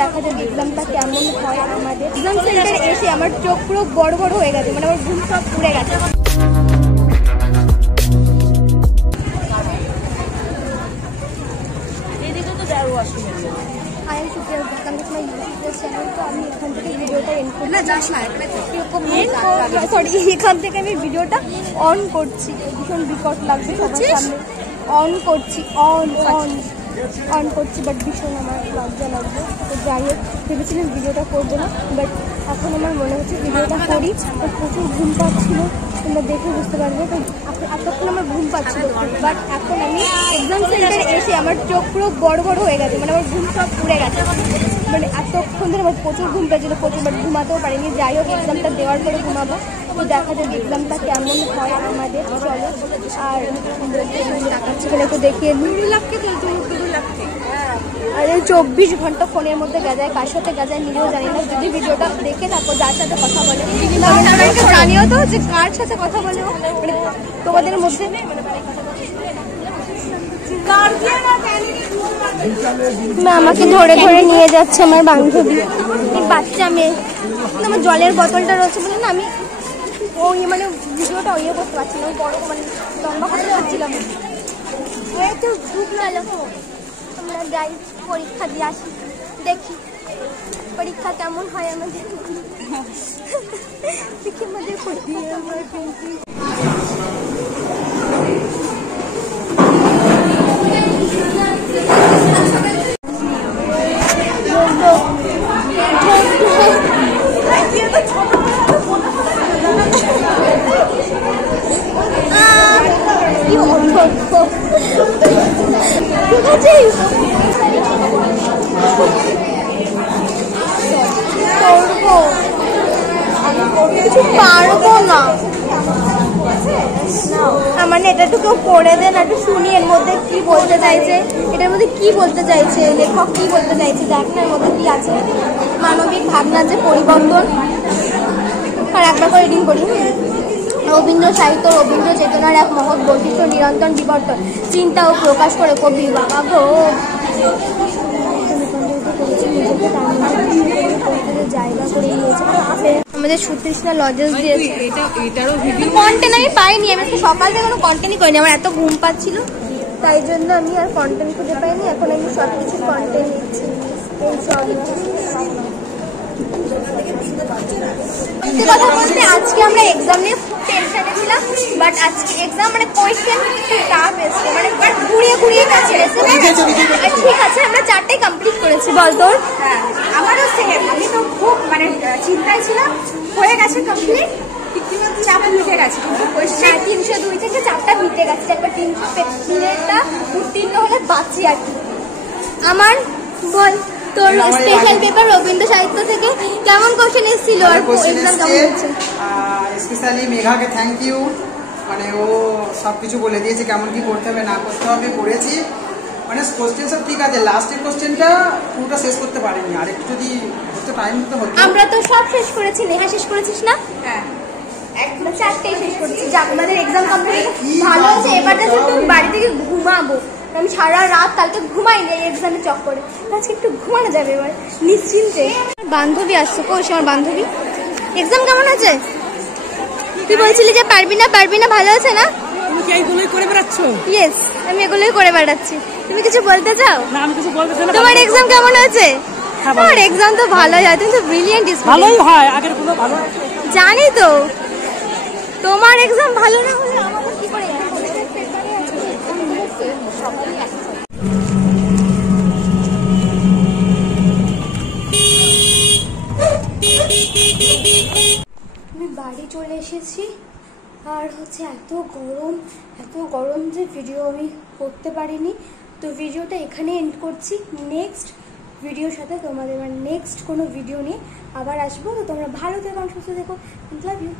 দেখা যাক এক্সামটা কেমন হয় আমাদের। এক্সাম সেন্টারে এসে আমার চোখ পুরো বড় বড় হয়ে গেছে, মানে আমার ঘুম সব পুড়ে গেছে। এখান থেকে আমি ভিডিওটা অন করছি, ভীষণ বিকট লাগবে সবার সামনে। অন করছি, অন করছি, বাট ভীষণ আমার লজ্জা লাগবে। তো যাই হোক, ভেবেছিলাম ভিডিওটা করবো না, বাট এখন আমার মনে হচ্ছে ভিডিওটা করি। তো প্রচুর ঘুম পাচ্ছিল, তোমরা দেখে বুঝতে পারবে। তো এতক্ষণ আমার ঘুম পাচ্ছিল, বাট এখন আমি এক্সাম সেন্টারে এসে আমার চোখ পুরো বড় বড় হয়ে গেছে, মানে আমার ঘুম সব পুড়ে গেছে। মানে এতক্ষণ ধরে আমার প্রচুর ঘুম পেয়েছিল, প্রচুর, বাট ঘুমাতেও পারিনি। যাই হোক, এক্সামটা দেওয়ার পরে ঘুমাবো। তো দেখা যাক এক্সামটা কেমন হয় আমাদের। চলো, আর একটু দেখিয়ে আরে 24 ঘন্টা ফোনের মধ্যে গাজায়, কার সাথে গাজায় নিজেও জানি না। যদি ভিডিওটা দেখে থাকো, যার সাথে কথা বলে জানিও তো যে কার সাথে কথা বলে, মানে তোমাদের মধ্যে আমাকে ধরে ধরে নিয়ে যাচ্ছে আমার বান্ধবী, বাচ্চা মেয়ে। আমার জলের বোতলটা রয়েছে বলে না, আমি ওই মানে ভিডিওটা ইয়ে করতে পারছিলাম, বড় মানে লম্বা করতে পারছিলাম। একটু ভুক লাগলো, আমরা যাই পরীক্ষা দিয়ে আসি, দেখি পরীক্ষা কেমন হয় আমাদের। দেখি আমাদের কিছু পারবো না, মানে এটা একটু কেউ পড়ে দেন, একটু শুনি এর মধ্যে কি বলতে চাইছে, এটার মধ্যে কি বলতে চাইছে লেখক, কি বলতে চাইছে, দেখ না এর মধ্যে কি আছে। মানবিক ভাবনা যে পরিবর্তন, আর একবার করে রিডিং করি। রবীন্দ্র সাহিত্য রবীন্দ্র চেতনার এক মহৎ বৈশিষ্ট্য, নিরন্তর বিবর্তন, চিন্তা ও প্রকাশ করে কবি বাবা গো। জায়গা করে নিয়েছে আমাদের সুতৃষ্ণা লজেস দিয়েছে। কন্টেন্ট আমি পাইনি, আমি সকাল থেকে কোনো কন্টেন্টই করিনি, আমার এত ঘুম পাচ্ছিল, তাই জন্য আমি আর কন্টেন্ট খুঁজে পাইনি। এখন আমি সব কিছু কন্টেন্ট নিচ্ছি। কথা বলতে আজকে আমরা এক্সাম নিয়ে টেনশনে ছিলাম, বাট আজকে এক্সাম মানে কোয়েশ্চেন টাফ এসছে, মানে ঘুরিয়ে ঘুরিয়ে কাছে এসে। ঠিক আছে, আমরা 4টাই কমপ্লিট করেছি। বল তোর? হ্যাঁ, আমারও সেম। আমি তো খুব মানে চিন্তায় ছিলাম, হয়ে গেছে কমপ্লিট, চাপ মিটে গেছে। কিন্তু কোয়েশ্চেন 302 থেকে 4টা মিটে গেছে, একবার 303টা উত্তীর্ণ হলে বাঁচি আর কি। আমার বল, তোর স্পেশাল পেপার রবীন্দ্র সাহিত্য থেকে কেমন কোশ্চেন এসেছিল আর এক্সাম কেমন হচ্ছে? স্পেশালি মেঘাকে থ্যাংক ইউ, মানে ও সবকিছু বলে দিয়েছে কেমন কি করতে হবে না করতে হবে, করেছি। মানে কোশ্চেন সব ঠিক আছে, লাস্টের কোশ্চেনটা পুরোটা শেষ করতে পারিনি, আর একটু যদি হতে টাইম দিতে হতো। আমরা তো সব শেষ করেছি, নেহা শেষ করেছিস না? হ্যাঁ, একদম 4টাই শেষ করেছি। যাক, আমাদের এক্সাম কমপ্লিট ভালো হচ্ছে। এবারটা শুধু বাড়ি থেকে ঘুমাবো, আমি সারা রাত কালকে ঘুমাইনি এই এক্সামের চক্করে, আজকে একটু ঘুমানো যাবে এবার নিশ্চিন্তে। বান্ধবী আসছে, কোষ আমার বান্ধবী। এক্সাম কেমন আছে? তুই বলছিলি যে পারবি না, ভালো আছে না? তুমি কি এইগুলোই করে বেড়াচ্ছ? ইয়েস, আমি এগুলোই করে বেড়াচ্ছি। তুমি কিছু বলতে চাও? না, আমি কিছু বলতে চাই না। তোমার এক্সাম কেমন হয়েছে? আমার এক্সাম তো ভালোই হয়, তুমি তো ব্রিলিয়েন্ট স্টুডেন্ট। ভালোই হয়, আগের গুলো ভালো জানি তো। তোমার এক্সাম ভালো না হলে আমাদের কি করে? আমি বাড়ি চলে এসেছি, আর হচ্ছে এত গরম যে ভিডিও আমি করতে পারিনি। তো ভিডিওটা এখানে এন্ড করছি। নেক্সট ভিডিওর সাথে তোমাদের নেক্সট কোনো ভিডিও নিয়ে আবার আসবো। তো তোমরা ভালো থেকো, সুস্থ থেকো। Love you.